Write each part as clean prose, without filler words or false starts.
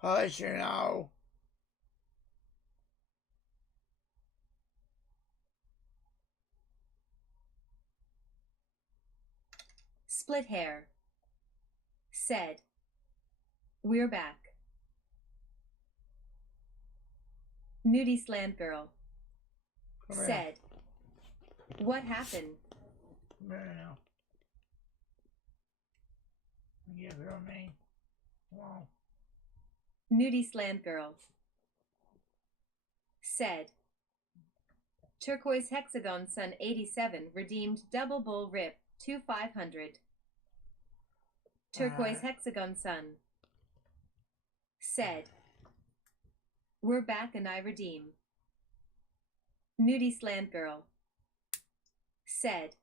Hush, you know. Split hair. Said, we're back. Nudie Slam Girl. Said, what happened? No. You feel me? Wow. Nudie Slam Girl. Said, Turquoise Hexagon Sun 87 redeemed Double Bull Rip 2500. Turquoise Hexagon Sun. Said, we're back and I redeem. Nudie Slam Girl. Said,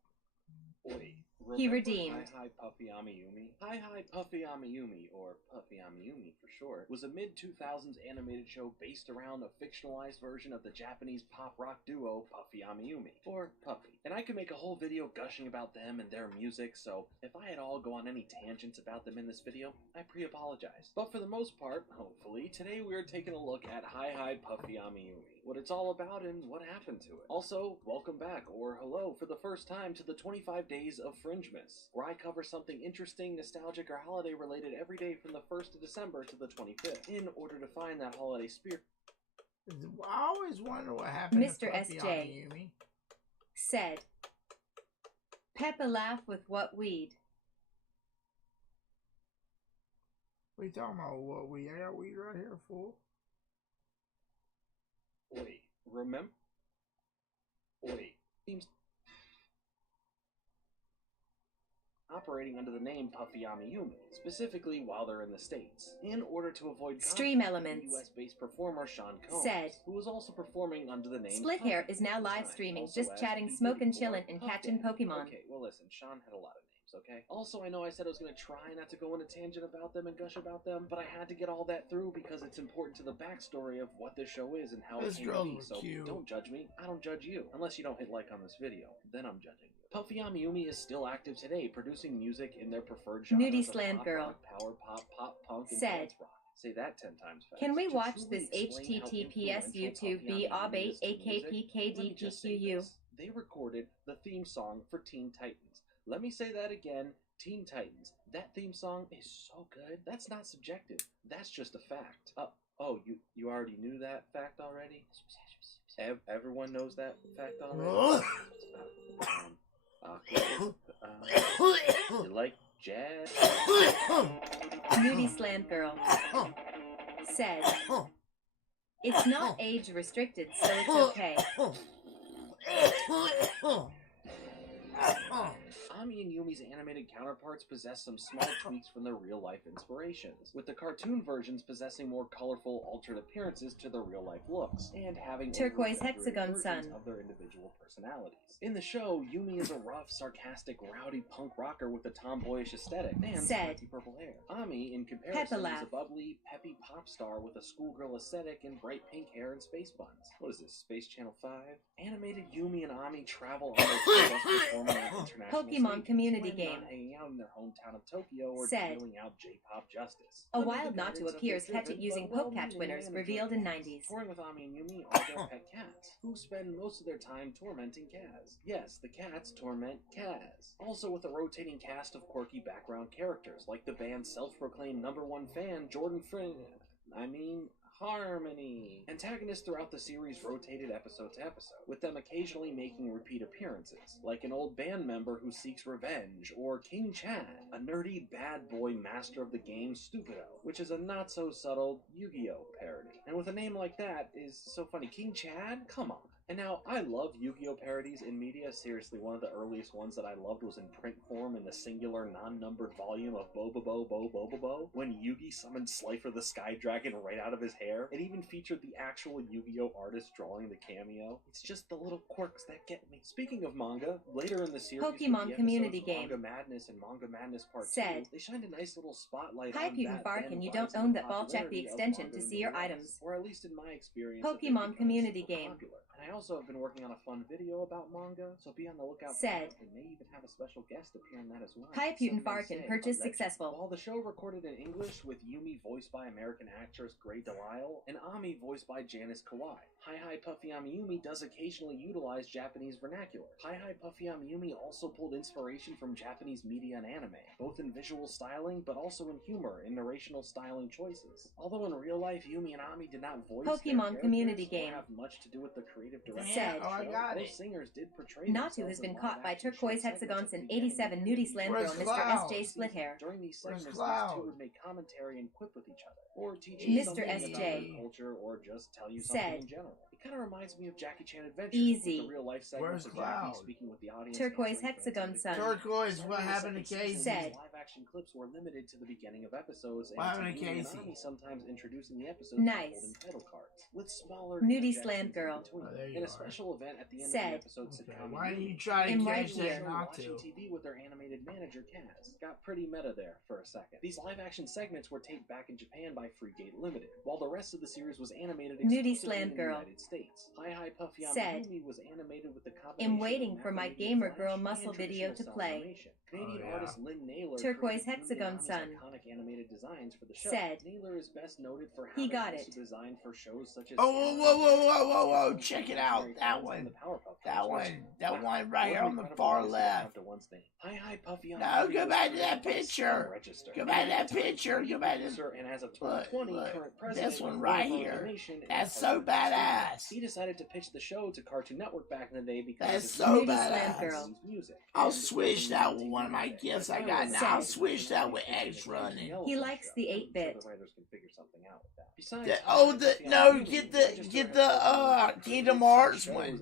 he redeemed. Hi Puffy Amiyumi. Hi Puffy Amiyumi, or Puffy Amiyumi for short, was a mid-2000s animated show based around a fictionalized version of the Japanese pop-rock duo Puffy Amiyumi, or Puffy. And I could make a whole video gushing about them and their music, so if I at all go on any tangents about them in this video, I pre-apologize. But for the most part, hopefully, today we are taking a look at Hi Puffy Amiyumi, what it's all about and what happened to it. Also, welcome back, or hello for the first time, to the 25 Days of Fringemas, where I cover something interesting, nostalgic, or holiday related every day from the 1st of December to the 25th, in order to find that holiday spirit. I always wonder what happened Mr. to Puffy SJ. Amiyumi. Said, Peppa laugh with what weed? We talking about what weed? I got weed right here, fool. Wait, remember? Wait, seems operating under the name Puffy Amiyumi, specifically while they're in the States, in order to avoid Stream Elements. US-based performer Sean Combs, Said, who was also performing under the name Split Puffy Hair is now at the live time, streaming, also just as chatting, P34 Smokin, Chillin, and Puff Catchin Daddy. Pokemon. Okay, well listen, Sean had a lot of names, okay? Also, I know I said I was going to try not to go on a tangent about them and gush about them, but I had to get all that through because it's important to the backstory of what this show is and how it came to be, so don't judge me, I don't judge you, unless you don't hit like on this video, then I'm judging you. Puffy Amiyumi is still active today, producing music in their preferred genres Nudie of Slam pop Girl. rock, power pop, pop punk, and Said, dance rock. Say that 10 times fast. can we To watch truly this explain how https influential YouTube Puffy bob Amiyumi is to music, let me just say akpkdpqu? this. They recorded the theme song for Teen Titans. Let me say that again. Teen Titans. That theme song is so good. That's not subjective. That's just a fact. Oh, you already knew that fact already? Everyone knows that fact already? You like jazz? Nudie Slam Girl. Said, it's not age restricted, so it's okay. Ami and Yumi's animated counterparts possess some small tweaks from their real-life inspirations, with the cartoon versions possessing more colorful, altered appearances to their real-life looks, and having Turquoise Hexagon versions Sun of their individual personalities. In the show, Yumi is a rough, sarcastic, rowdy punk rocker with a tomboyish aesthetic and spiky purple hair. Ami, in comparison, is a bubbly, peppy pop star with a schoolgirl aesthetic and bright pink hair and space buns. What is this, Space Channel 5? Animated Yumi and Ami travel on their tour bus performing on international Pokemon community when game. not hanging out in their hometown of Tokyo or Said, dealing out J-pop justice. a wild not to appears Catchin using Pokecatch winners revealed in 90s. Touring with Ami and Yumi are their pet cats, who spend most of their time tormenting Kaz. Yes, the cats torment Kaz. Also with a rotating cast of quirky background characters, like the band's self-proclaimed #1 fan, Jordan Harmony. Antagonists throughout the series rotated episode to episode, with them occasionally making repeat appearances, like an old band member who seeks revenge, or King Chad, a nerdy bad boy master of the game Stupido, which is a not-so-subtle Yu-Gi-Oh! Parody. And with a name like that is so funny. King Chad? Come on. And now, I love Yu-Gi-Oh! Parodies in media. Seriously, one of the earliest ones that I loved was in print form in the singular, non-numbered volume of Bobobo, when Yugi summoned Slifer the Sky Dragon right out of his hair. It even featured the actual Yu-Gi-Oh! Artist drawing the cameo. It's just the little quirks that get me. Speaking of manga, later in the series, Pokemon with the community episodes game. Manga Madness and Manga Madness Part Said, 2, they shined a nice little spotlight hi on Putin that Fark then and you don't rising own that ball, check the popularity of extension manga to in see the your US, items. or at least in my experience, Pokemon it community super game. Popular. And I also have been working on a fun video about manga, so be on the lookout for Said. that. They may even have a special guest appear in that as well. Putin Some may Farkin say, purchase alleged. successful. While the show recorded in English with Yumi voiced by American actress Grey Delisle and Ami voiced by Janice Kawai, Hi Hi Puffy Amiyumi does occasionally utilize Japanese vernacular. Hi Hi Puffy Amiyumi also pulled inspiration from Japanese media and anime, both in visual styling but also in humor and narrational styling choices. Although in real life, Yumi and Ami did not voice Pokemon their community characters or game. have much to do with the creative direction Said. of the Oh, I show. got Those it. singers did portray Natu has themselves been in caught by live-action turquoise short hexagons segments and at the beginning 87 and nudie end of slam each girl Where's Mr. Cloud? SJ split hair. During these Where's segments, these Cloud? two would make commentary and quip with each other, or teach Easy. you something about Mr. their SJ. culture, or just tell you Said. something in general. It kind of reminds me of Jackie Chan Adventure, Easy. with the real-life segments Where's of Cloud? Jackie speaking with the audience. Turquoise answering hexagon fans' sun. Turquoise, Starting what in the happened to second season, Casey? Said. these live-action clips were limited to the beginning of episodes, What and happened to to Yumi and Casey? Ami sometimes introducing the episodes Nice. by holding title cards, with smaller Nudie interjections slam in girl. between. Oh, there you In a are. special event at the end Said. of the episode, Okay, sitcom why do Yumi you try to I'm right catch show this here. not watching to? TV with their animated manager Kaz. Got pretty meta there for a second. These live-action segments were taped back in Japan by Freegate Limited, while the rest of the series was animated Nudie exclusively slam in the girl. United States. Hi Hi Puffy Said. Amiyumi was animated with the combination Am waiting of for my Macromedia gamer Flash girl and muscle video traditional to cell play. animation. Canadian Oh, yeah. artist Lynn Naylor Turquoise created Yumi and hexagon Ami's sun. iconic animated designs for the show. Said. Naylor is best noted for He having got also it. designed for shows such as Oh, whoa, whoa, whoa, whoa, whoa, whoa! Check it out. That one. That one. That one right here on the far left. Hi Hi Puffy No, Amiyumi go was back to created that by picture. Sam Register. Go back to that At the time, picture. he Go back to producer and as of look, 2020, look. current president This one of right Warner here. Animation and That's so Cartoon Network badass. Studios. He decided to pitch the show to Cartoon Network back in the day because That's of so Nudie badass. slam girl. music. I'll And switch discovering that with TV one of my music. gifts I But got now now. I'll Said. switch that with X running. He likes the 8-bit. I'm sure the writers can figure something out with that. Besides, No, get the Kingdom Hearts one.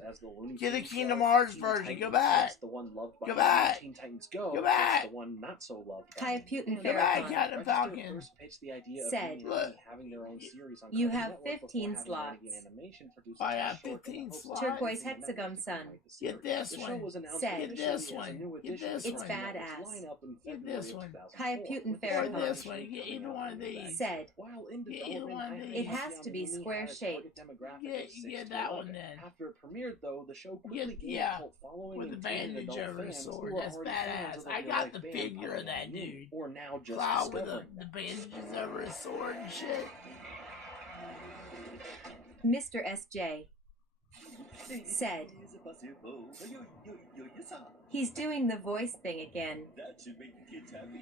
Get the Kingdom Hearts version. Go back. The one loved by Go back. Teen Titans Go. Go back. The one not so loved by Kai Putin Go back, Farrakhan. Captain Register Falcon. first pitched the idea of Said. Yumi and Ami having their own series on You Cartoon have Network before 15 having slots. Renegade Animation produce I a have short 15 in hopes of slots. Turquoise convincing the hexagon network to sun. greenlight the Get series. this The one. show was announced Said. Get officially this as a one. new Get addition this to It's one. the network's badass. lineup in Get February this of one. 2004, Kai Putin with the Or Farrakhan. this show one. Get either one of these. Said. while in Get either development, one of Hi Hi these. It has to be Puffy Amiyumi square had a shaped. target demographic Get- of 6 get to that one 11. then. After it premiered, though, the show quickly gained yeah, a cult following with the and gained bandage adult over his fans sword. who are That's already fans badass. of I the got real-life the band figure of Puffy that Amiyumi, dude. or now just Cloud with discovering the them. bandages over his sword and shit. Mr. SJ. Said. He's doing the voice thing again. That should make the kids happy.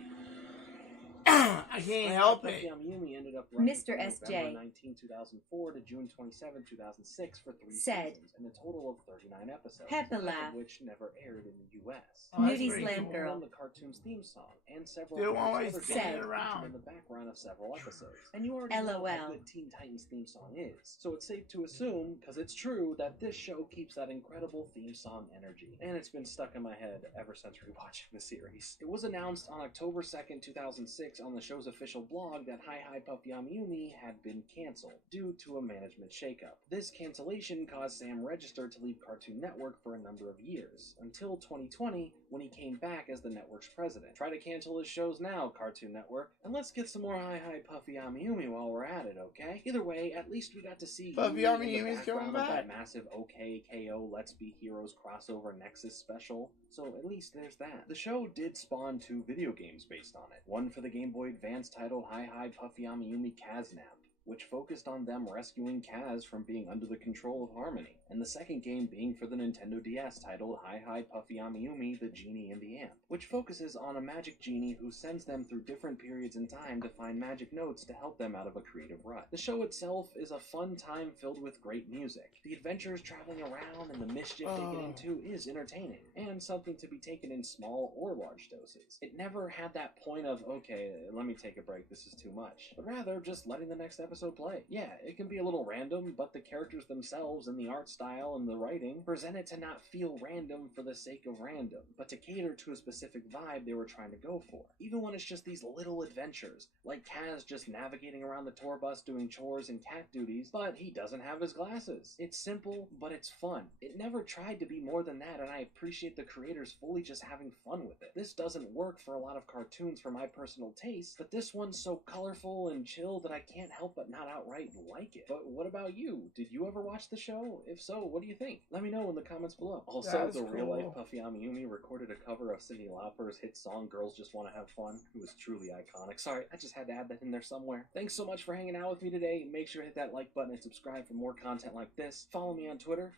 I can't help Puffy it. Amiyumi ended up running Mr. from SJ. November 19, 2004 to June 27, 2006 for 3 Said. seasons and a total of 39 episodes, Peppa half laugh. of which never aired in the U.S. Oh, that's Nudie pretty slam cool. girl. On the cartoon's theme song and several They of those always other spin songs it featured around. in the background of several episodes. And you already know how LOL. good Teen Titans theme song is, so it's safe to assume, because it's true, that this show keeps that incredible theme song energy. And it's been stuck in my head ever since rewatching the series. It was announced on October 2nd, 2006 on the show's official blog that Hi Hi Puffy Amiyumi had been cancelled due to a management shakeup. This cancellation caused Sam Register to leave Cartoon Network for a number of years, until 2020 when he came back as the network's president. Try to cancel his shows now, Cartoon Network, and let's get some more Hi Hi Puffy Amiyumi while we're at it, okay? Either way, at least we got to see Puffy Yumi in the Amiyumi's coming background of that back. massive OK KO Let's Be Heroes crossover Nexus special, so at least there's that. The show did spawn 2 video games based on it, one for the Game Boy Advance titled Hi Hi Puffy Amiyumi Kaznap, which focused on them rescuing Kaz from being under the control of Harmony, and the second game being for the Nintendo DS titled Hi Hi Puffy Amiyumi The Genie and the Amp, which focuses on a magic genie who sends them through different periods in time to find magic notes to help them out of a creative rut. The show itself is a fun time filled with great music. The adventures traveling around and the mischief they get into is entertaining, and something to be taken in small or large doses. It never had that point of, okay, let me take a break, this is too much, but rather just letting the next episode play. Yeah, it can be a little random, but the characters themselves and the art style and the writing present it to not feel random for the sake of random, but to cater to a specific vibe they were trying to go for. Even when it's just these little adventures, like Kaz just navigating around the tour bus doing chores and cat duties, but he doesn't have his glasses. It's simple, but it's fun. It never tried to be more than that, and I appreciate the creators fully just having fun with it. This doesn't work for a lot of cartoons for my personal taste, but this one's so colorful and chill that I can't help but not outright like it. But what about you? Did you ever watch the show? If so, So, what do you think? Let me know in the comments below. Also, the real-life Puffy Amiyumi recorded a cover of Cyndi Lauper's hit song Girls Just Want to Have Fun. It was truly iconic. Sorry, I just had to add that in there somewhere. Thanks so much for hanging out with me today. Make sure to hit that like button and subscribe for more content like this. Follow me on Twitter.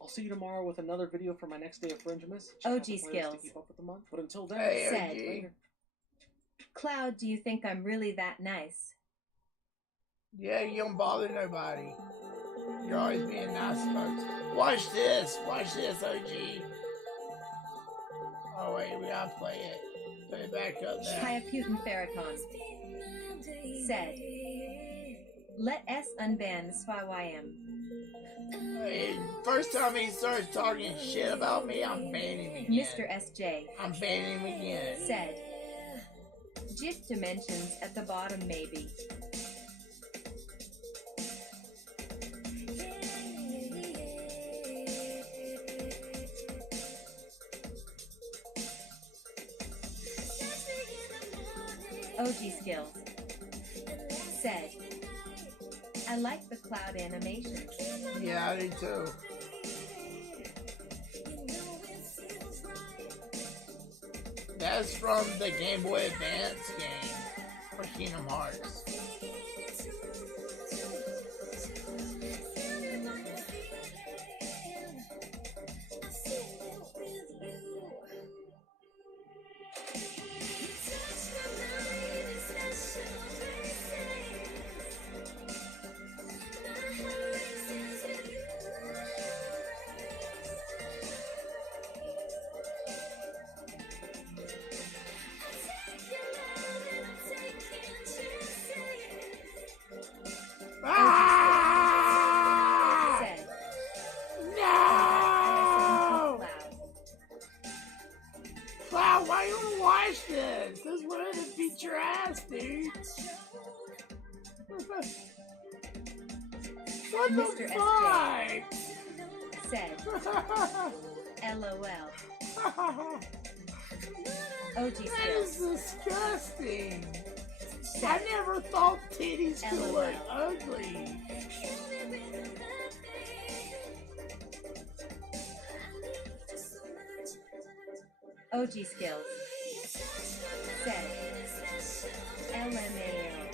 I'll see you tomorrow with another video for my next day of Fringimus. OG skills. To keep up with the month. But until then, said, later. Cloud, do you think I'm really that nice? Yeah, you don't bother nobody. You're always being nice, folks. Watch this. Watch this, OG. Oh, wait, we gotta play it. Put it back up there. Putin Farrakhan said, let S unban SYYM. Hey, first time he starts talking shit about me, I'm banning him again. Mr. SJ I'm banning him again. said, GIF dimensions at the bottom maybe. OG Skills said, I like the cloud animations. Yeah, I do too. That's from the Game Boy Advance game for Kingdom Hearts. Why you wanna watch this? This would have beat your ass, dude. What Mr. the fuck? Said, LOL. OG That Skills is disgusting. said, I never thought titties could LOL. look ugly. OG Skills said, LMAO.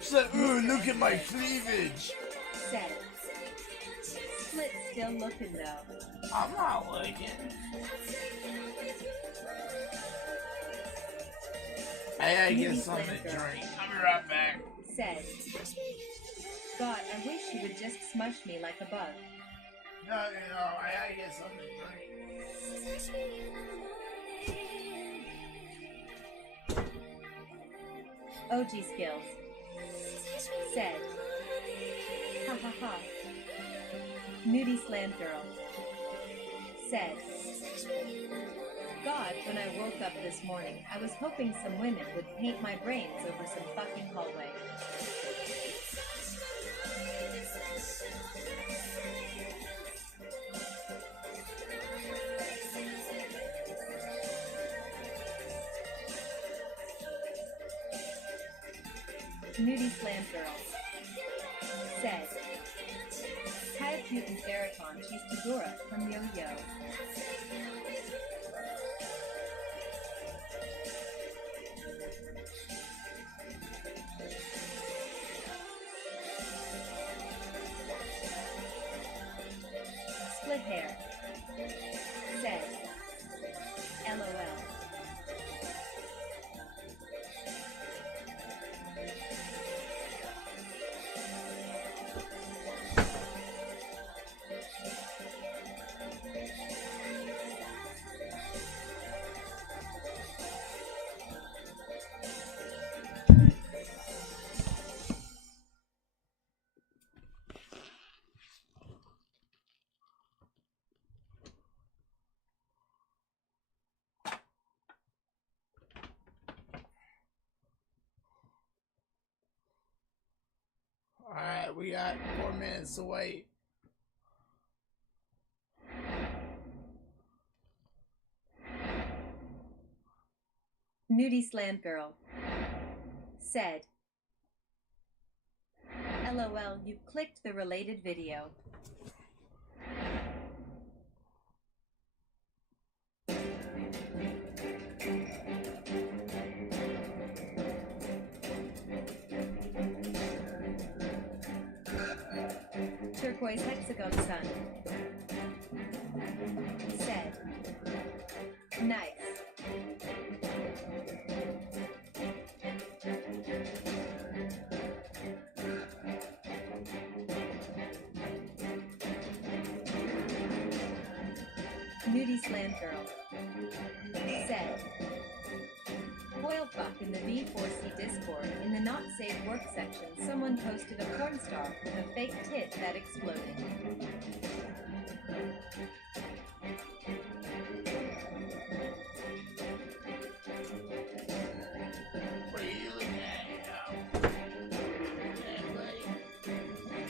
Said, ooh, look at my cleavage. Said, Split still looking though. I'm not looking. I gotta get something to drink. I'll be right back. Said, God, I wish you would just smush me like a bug. No, I gotta get something to drink. OG Skills said, ha ha ha. Nudie Slam Girl said, God, when I woke up this morning, I was hoping some women would paint my brains over some fucking hallway. Nudie Slam Girl said, Putin Farrakhan, she's Tagora from Yo-Yo. Split Hair said, LOL. Alright, we got 4 minutes to wait. Nudie Slant Girl said, LOL, you clicked the related video. Turquoise Hexagon Sun said, nice. Nudie Slant Girl said, Boil fuck in the V4C Discord. In the not safe work section, someone posted a porn star with a fake tit that exploded. What are you looking at? That way.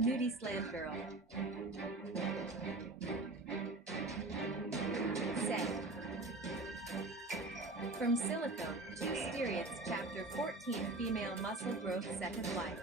Nudie Slant Girl said, From Silicone to Stereots, Chapter 14, Female Muscle Growth, Second Life.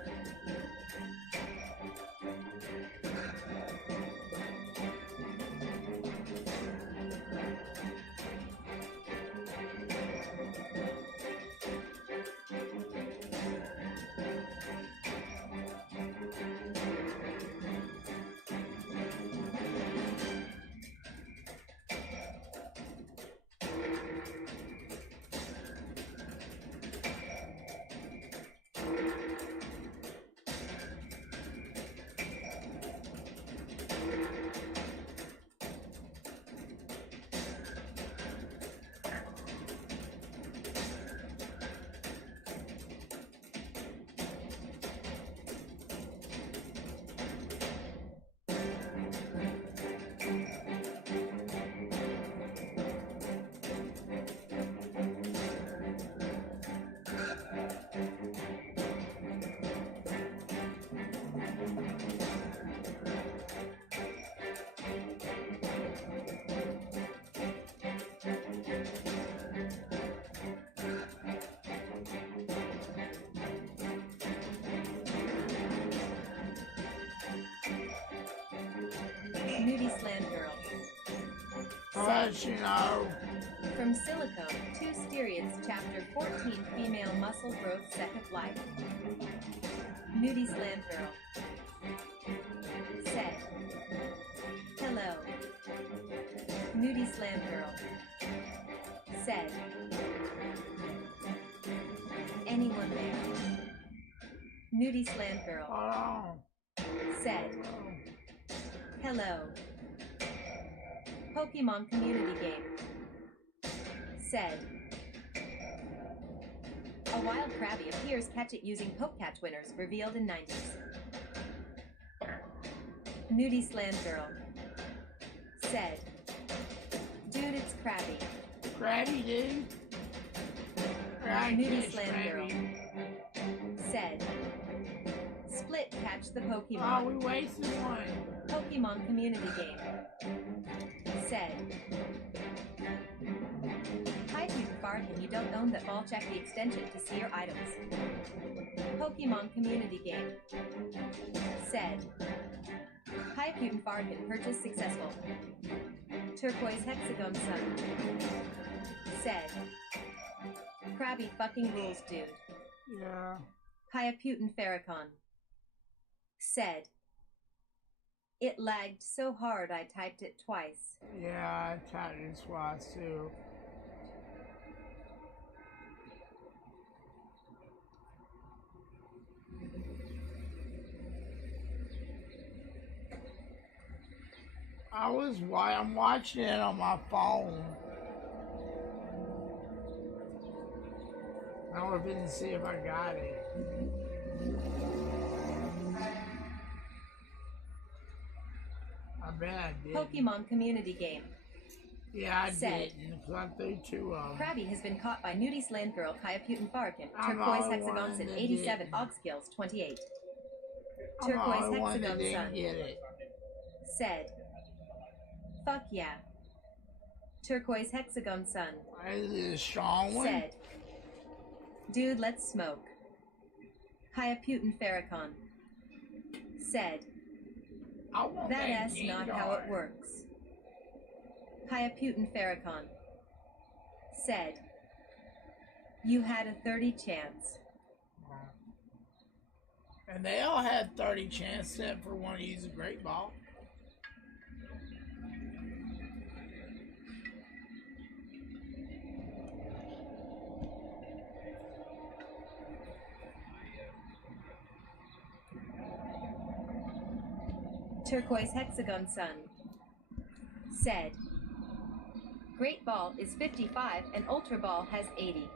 Nudie Slant Girl said, You know. From Silicone to Stereots, Chapter 14, Female Muscle Growth, Second Life. Nudie Slant Girl said, Hello. Nudie Slant Girl said, Anyone there? Nudie Slant Girl Oh. said, Hello. Pokemon Community Game said, A wild Krabby appears Catchin using Pokecatch winners revealed in 90s. Nudie Slant Girl said, Dude, it's Krabby. Krabby, dude. Nudie Slant Girl said, Split catch the Pokemon. Oh, we wasted one. Pokemon Community Game said, Hi, if you bargain, you don't own that ball, check the extension to see your items. Pokemon Community Game said, Hi, Putin bargain, purchase successful. Turquoise Hexagon Sun said, Krabby fucking rules, dude. Yeah. Kaya Putin Farrakhan said, It lagged so hard I typed it twice. Yeah, I typed it twice too. I'm watching it on my phone. I was going to see if I got it. I bet I did. Pokemon community game. Yeah, I Said, didn't. Because I threw two of them. Krabby has been caught by Nudie Sland Girl, Kaya Putin Farkin, I'm the Turquoise only Hexagon one Sin that 87, didn't. Og Skills 28. I'm the Turquoise only one that Hexagon didn't Sun. get it. Said, fuck yeah. Turquoise Hexagon Sun. Is it a strong one? Said, dude, let's smoke. Kaya Putin Farrakhan. Said, I want that ass game not card. how it works. Kaya Putin Farrakhan. Said, you had a 30 chance. And they all had 30 chance except for one to use a great ball. Turquoise Hexagon Sun. Said, Great Ball is 55 and Ultra Ball has 80.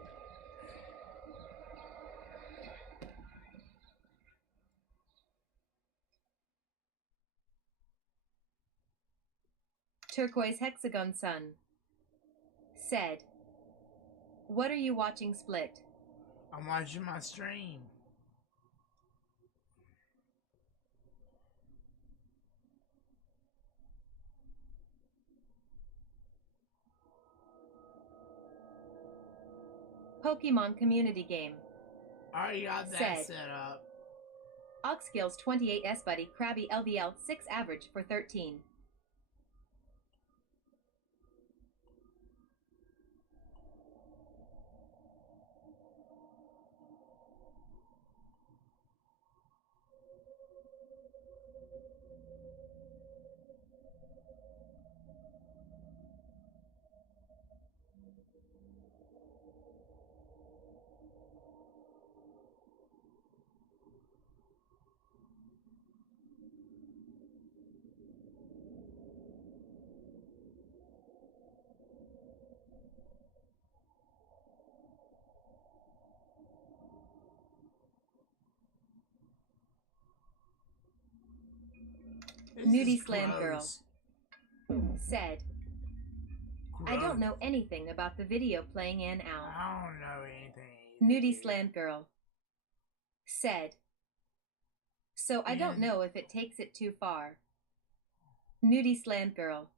Turquoise Hexagon Sun. Said, what are you watching split? I'm watching my stream. Pokemon community game. I already got that Said, set up. Oxskills 28 S Buddy Krabby LVL 6 average for 13. This Nudie is Slam Girl. gross. Said, I don't know anything about the video playing in Owl. I don't know anything. Nudie Slam Girl. Said, so I don't know if it takes it too far. Nudie Slam Girl.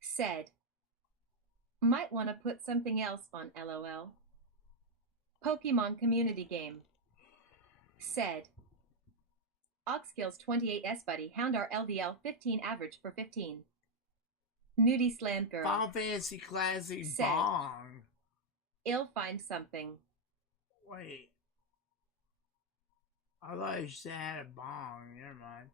Said, might want to put something else on LOL. Pokemon community game. Said, Oxskills 28 S Buddy Houndar LVL 15 average for 15. Nudie Slam Girl. Final Fantasy Classic Said, Bong. I'll find something. Wait. I thought you said I had a bong. Never mind.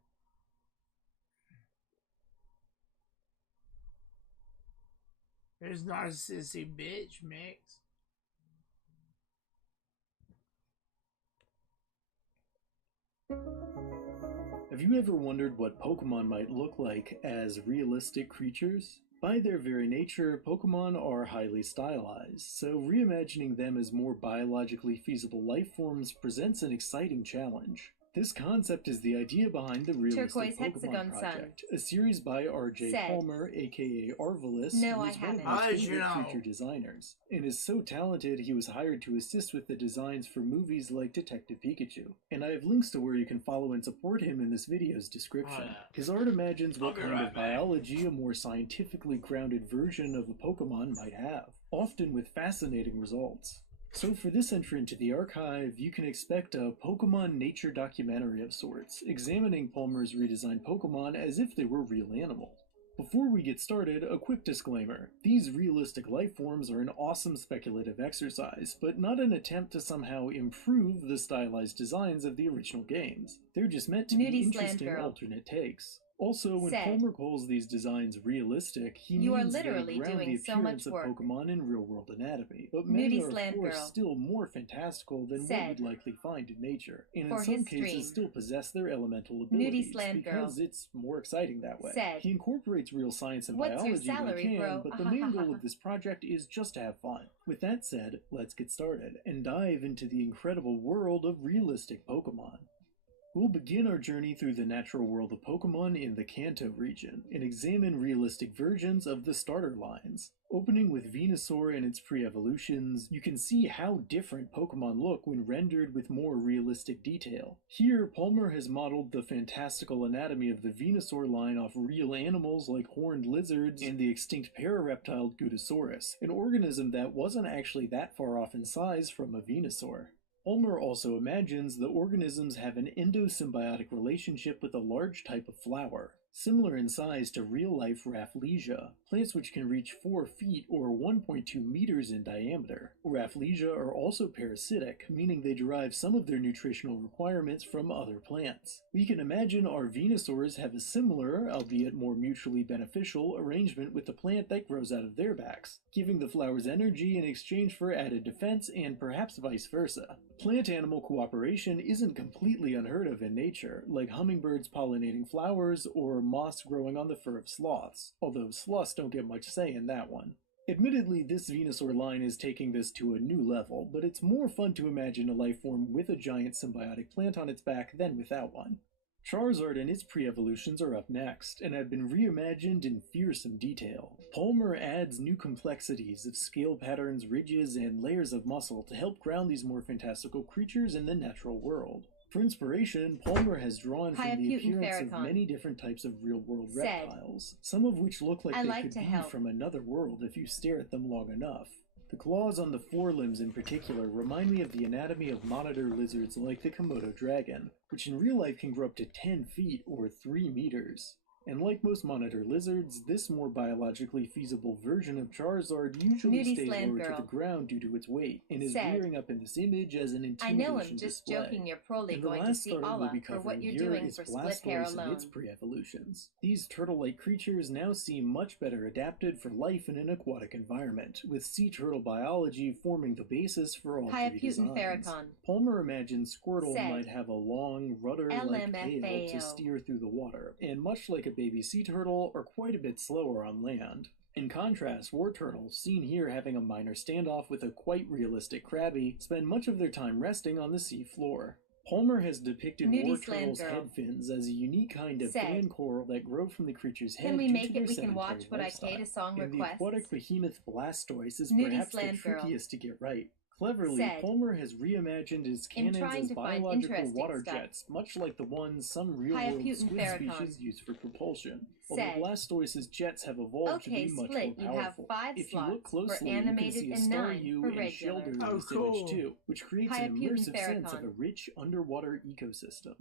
There's Narcissistic Bitch mix. Have you ever wondered what Pokemon might look like as realistic creatures? By their very nature, Pokemon are highly stylized, so reimagining them as more biologically feasible life forms presents an exciting challenge. This concept is the idea behind the Realistic Turquoise Pokemon Hexagon Project, a series by R.J. Said, Palmer, aka Arvelus, no, who I is one of haven't. my How did you favorite know? creature designers, and is so talented he was hired to assist with the designs for movies like Detective Pikachu. And I have links to where you can follow and support him in this video's description. Oh, yeah. His art imagines what I'll be kind right of back. biology a more scientifically grounded version of a Pokemon might have, often with fascinating results. So for this entry into the archive, you can expect a Pokemon nature documentary of sorts, examining Palmer's redesigned Pokemon as if they were real animals. Before we get started, a quick disclaimer. These realistic life forms are an awesome speculative exercise, but not an attempt to somehow improve the stylized designs of the original games. They're just meant to be Nudie Slam interesting Girl. alternate takes. Also, when Said. Palmer calls these designs realistic, he You are means literally they ground doing the so appearance much of work. Pokemon in real-world anatomy, but many Moody are of Slant course Girl. still more fantastical than what Said. you'd likely find in nature, and in For some his cases stream. still possess their elemental Moody abilities, Slant Girl. because it's more exciting that way. Said. He incorporates real science and What's your biology when salary, he can, bro? but the main goal of this project is just to have fun. With that said, let's get started, and dive into the incredible world of realistic Pokemon. We'll begin our journey through the natural world of Pokemon in the Kanto region, and examine realistic versions of the starter lines. Opening with Venusaur and its pre-evolutions, you can see how different Pokemon look when rendered with more realistic detail. Here, Palmer has modeled the fantastical anatomy of the Venusaur line off real animals like horned lizards and the extinct parareptile Gutosaurus, an organism that wasn't actually that far off in size from a Venusaur. Palmer also imagines the organisms have an endosymbiotic relationship with a large type of flower, similar in size to real-life Rafflesia, plants which can reach 4 feet or 1.2 meters in diameter. Rafflesia are also parasitic, meaning they derive some of their nutritional requirements from other plants. We can imagine our Venusaurs have a similar, albeit more mutually beneficial, arrangement with the plant that grows out of their backs, giving the flowers energy in exchange for added defense and perhaps vice versa. Plant-animal cooperation isn't completely unheard of in nature, like hummingbirds pollinating flowers or moss growing on the fur of sloths, although sloths don't get much say in that one. Admittedly, this Venusaur line is taking this to a new level, but it's more fun to imagine a life form with a giant symbiotic plant on its back than without one. Charizard and its pre-evolutions are up next, and have been reimagined in fearsome detail. Palmer adds new complexities of scale patterns, ridges, and layers of muscle to help ground these more fantastical creatures in the natural world. For inspiration, Palmer has drawn from the Hyaputin appearance of Farrakhan. many different types of real-world Said. reptiles, some of which look like I they like could to be help. from another world if you stare at them long enough. The claws on the forelimbs in particular remind me of the anatomy of monitor lizards like the Komodo dragon, which in real life can grow up to 10 feet or 3 meters. And like most monitor lizards, this more biologically feasible version of Charizard usually Moody stays Slant lower to Girl. the ground due to its weight, and is Said. rearing up in this image as an I know intimidation I'm just display. joking, you're probably And the going to last see starter we'll Allah be for what covering you're here doing is for split hair Blastoise and alone. its pre-evolutions. These turtle-like creatures now seem much better adapted for life in an aquatic environment, with sea turtle biology forming the basis for all three Hyaputin designs. Farrakhan. Palmer imagines Squirtle Said. might have a long, rudder-like tail LMFAO. to steer through the water, and much like a baby sea turtle, are quite a bit slower on land. In contrast, war turtles, seen here having a minor standoff with a quite realistic Krabby, spend much of their time resting on the sea floor. Palmer has depicted Moody war Slant turtles' Girl. head fins as a unique kind of Said. fan coral that grow from the creature's head Can we due make to their it we can watch sedentary what I lifestyle. Kate a song And the requests? aquatic behemoth Blastoise is Moody perhaps the Slant Girl. trickiest to get right. Cleverly, Said. Palmer has reimagined his In cannons trying as to find biological interesting water stuff. jets, much like the ones some real-world Hyaputin squid Farrakhan. species use for propulsion. Said. Although Blastoise's jets have evolved to Okay, be much Split, more you have powerful. 5 If you look slots for closely, you can animated see a and star 9 U for and regular. shelter in Oh, this cool. image too, which creates an Hyaputin immersive sense of Farrakhan. a rich underwater ecosystem.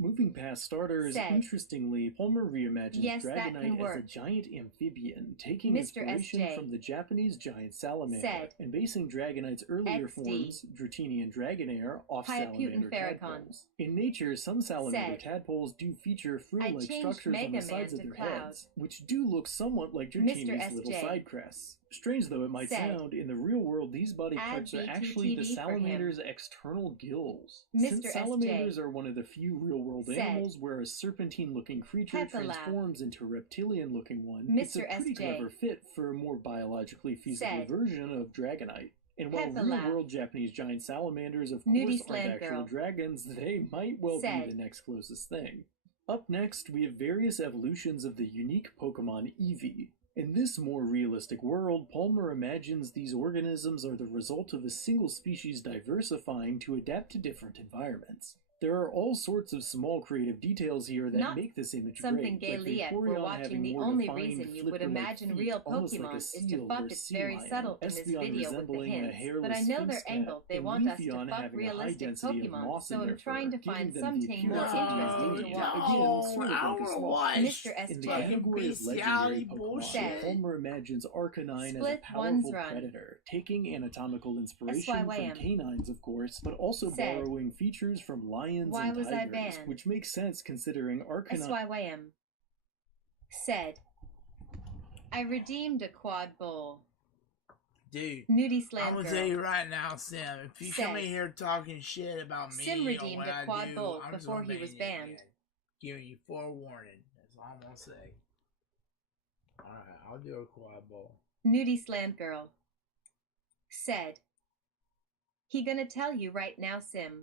Moving past starters, Said. interestingly, Palmer reimagines Yes, that can Dragonite as a work. giant amphibian, taking Mr. inspiration SJ. from the Japanese giant salamander, Said. and basing Dragonite's earlier XD. forms, Dratini and Dragonair, off Hyaputin salamander Farrakhan. tadpoles. In nature, some salamander Said. tadpoles do feature frill-like changed structures on Mega the sides Man of to their Cloud. heads, which do look somewhat like Mr. Dratini's little SJ. side crests. Strange though it might Said. sound, in the real world these body Add parts are actually the BTTV for him. salamander's external gills. Mr. Since SJ. salamanders are one of the few real-world Said. animals where a serpentine-looking creature Peppa Lab. transforms into a reptilian-looking one, it's a Mr. pretty SJ. clever fit for a more biologically feasible Said. version of Dragonite. And while Peppa Lab. real-world Japanese giant salamanders of Moody course aren't Slant actual Girl. dragons, they might well Said. be the next closest thing. Up next, we have various evolutions of the unique Pokemon Eevee. In this more realistic world, Palmer imagines these organisms are the result of a single species diversifying to adapt to different environments. There are all sorts of small creative details here that Not make this image something great, like gay yet. We're Vaporeon watching having the more only defined reason you would flipper-like imagine feet, real almost Pokemon like a is to seal fuck. or It's sea very lion, subtle in this Espeon video with the resembling a hints, but hairless I know sphinx they're cat, angled. They and want us to Leafeon fuck having a high realistic density of Pokemon, moss so in I'm their trying to fur, find giving them the something more appearance of interesting to Leafeon. watch. Again, sort of I like a wanna sloth. watch Mr. In the SJ. category of legendary bestiality Pokemon, bullshit. Palmer imagines Arcanine as a Split powerful one's run. predator, taking anatomical inspiration from SYYM. canines, of course, but also Said. borrowing features from lions Why and was I tigers, banned? which makes sense considering Arcanine. SYYM. said, I redeemed a quad bowl. Dude, Nudie Slam I'm gonna Girl tell you right now, Sim. If you come said, in here talking shit about me Sim or redeemed what a I quad do, bowl I'm just before gonna he was ban you banned. again. Giving you forewarning. That's all I'm gonna say. Alright, I'll do a quad bowl. Nudie Slam Girl said, he gonna tell you right now, Sim.